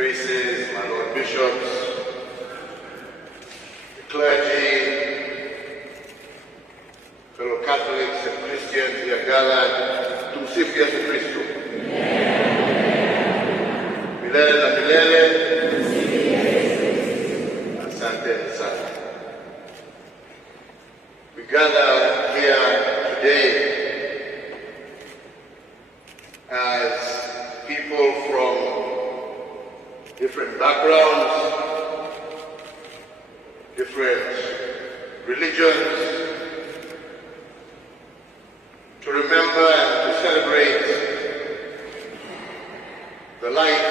Graces, my Lord Bishops, the clergy, fellow Catholics and Christians here gathered, tumsifu Yesu Kristo. Milele na milele. Asante sana. We gather here today as people from different backgrounds, different religions, to remember and to celebrate the life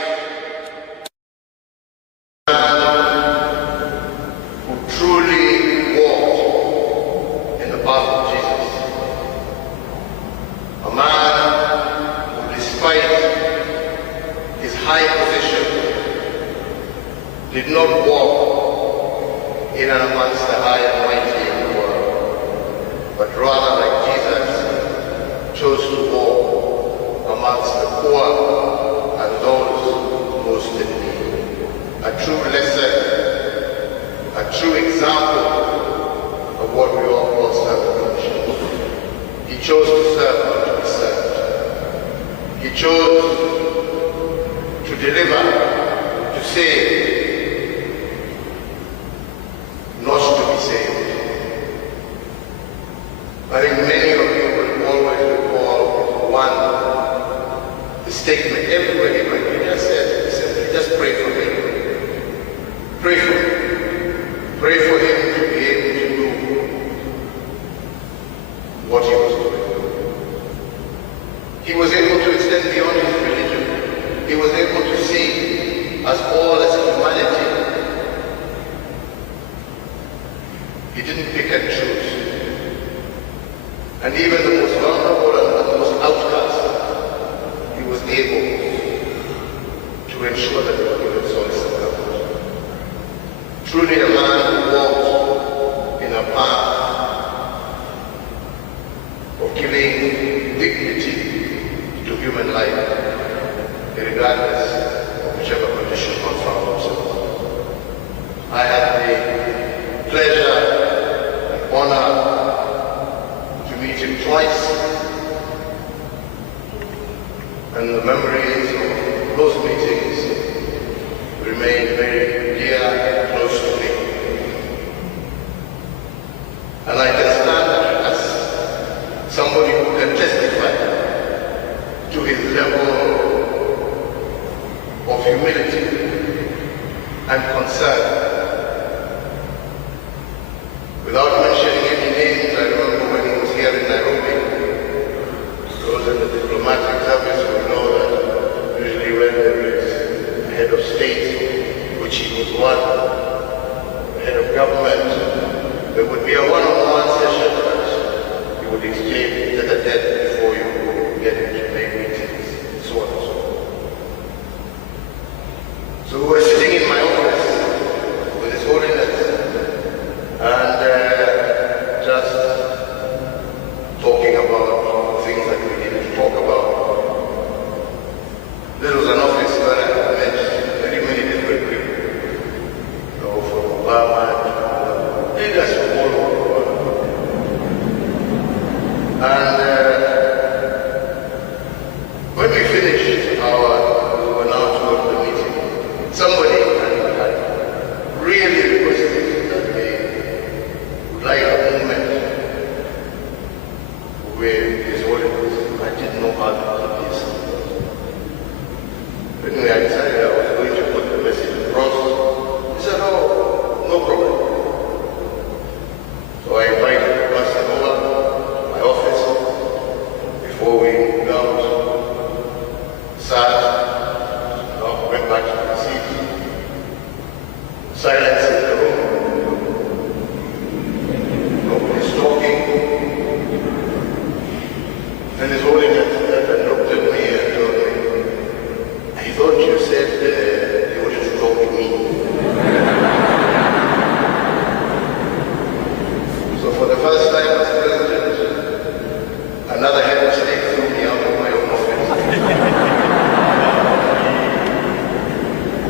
who truly walked in the path of Jesus. A man who, despite his high position, did not walk in and amongst the high and mighty in the world, but rather, like Jesus, chose to walk amongst the poor and those most in need. A true lesson, a true example of what we all call servant. He chose to serve, not to be served. He chose to deliver, to save, not to be saved. I think many of you will always recall the statement everybody when he just said, simply, just pray for me. Pray for him. Pray for him to be able to do what he was doing. He was able to extend beyond his religion. He was able to see us all as humanity. He didn't pick and choose. And even the most vulnerable and the most outcast, he was able to ensure that they were given solace and comfort. Truly a man who walked in a path of giving dignity to human life, regardless of whichever condition one found himself. I had the pleasure and honor to meet him twice, and the memories of those meetings remain very dear and close to me. And I can stand as somebody who can testify to his level of humility and concern. Without mentioning any names, I remember when he was here in Nairobi, those in the diplomatic service will know that usually when there is a head of state, which he was one, the head of government, there would be a one-on-one session that you would exchange tete-a-tete before you get into main meetings, and so on and so forth. So we were sitting in my office with His Holiness and just talking about things that we needed to talk about. This was an office where I met many different people, from Obama to leaders from all over the world. And when we finished we were now to go to the meeting, somebody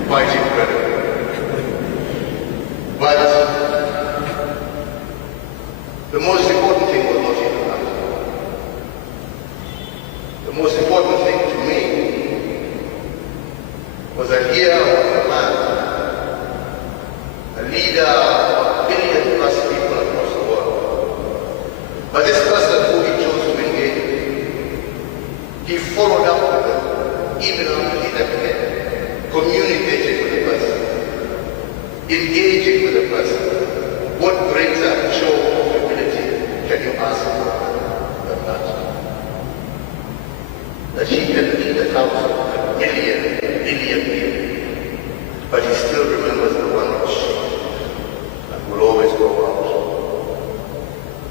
quite incredible. But the most important thing was not even that. The most important thing to me was that here was a man, a leader of 1 billion plus people across the world. But this person who he chose to engage with, he followed up with them, even after he left here, communicating with the person, engaging with the person. What greater show of humility can you ask for than that? That he can lead a council of 1 billion people, but he still remembers the one sheep and will always go out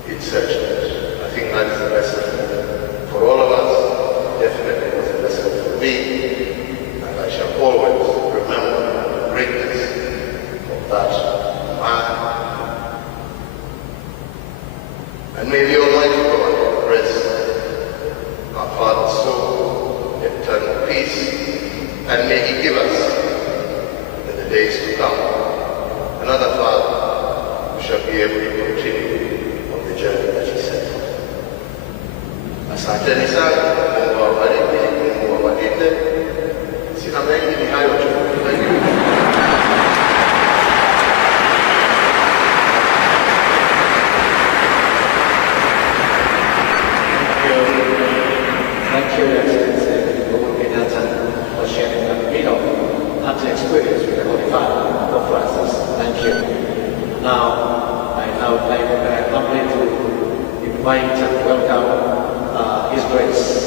in search of it. I think that is the lesson for all of us. Definitely was a lesson for me, and I shall always remember the greatness of that man. And may the Almighty God rest our father's soul in eternal peace, and may he give us, in the days to come, another father who shall be able to continue on the journey that he set out. Asanteni sana, Mungu awabariki, Mungu awalinde. Sina mengi, ni hayo tu. Thank you. Thank you, Excellency Uhuru Kenyatta, for sharing that hunting experience with the Holy Father of Francis. Thank you. Now, I now would like humbly to invite and welcome His Grace.